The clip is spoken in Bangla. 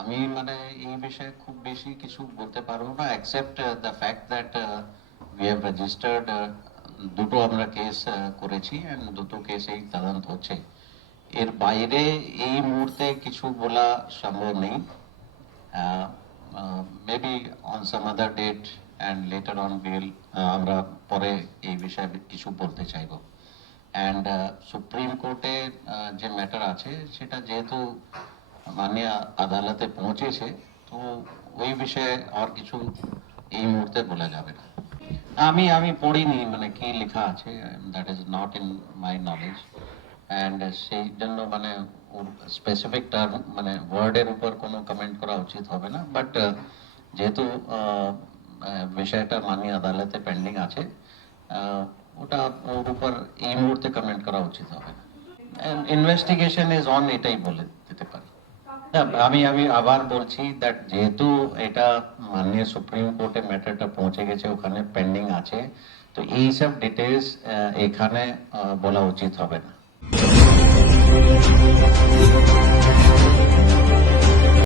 আমি মানে এই বিষয়ে খুব বেশি কিছু বলতে পারবো না, except the fact that we have registered দুটো আমরা কেস করেছি অ্যান্ড দুটো কেসেই তদন্ত হচ্ছে। এর বাইরে এই মুহূর্তে কিছু বলা সম্ভব নেই। Maybe on some other date and later on bill আমরা পরে এই বিষয়ে কিছু বলতে চাইবো। অ্যান্ড সুপ্রিম কোর্টে যে ম্যাটার আছে সেটা যেহেতু মাননীয় আদালতে পৌঁছেছে, তো ওই বিষয়ে আর কিছু এই মুহূর্তে বলা যাবে না। আমি আমি পড়িনি মানে কি লেখা আছে, that is not in my knowledge. And সেই জন্য মানে ওর স্পেসিফিক টার্ম মানে ওয়ার্ডের উপর কোনো কমেন্ট করা উচিত হবে না। বাট যেহেতু বিষয়টা মাননীয় আদালতে পেন্ডিং আছে, ওটা ওর উপর এই মুহূর্তে কমেন্ট করা উচিত হবে না। ইনভেস্টিগেশন ইজ অন, এটাই বলে দিতে পারি। আমি আমি আবার বলছি দ্যাট যেহেতু এটা মাননীয় সুপ্রিম কোর্টে ম্যাটারটা পৌঁছে গেছে, ওখানে পেন্ডিং আছে, তো এইসব ডিটেলস এখানে বলা উচিত হবে না।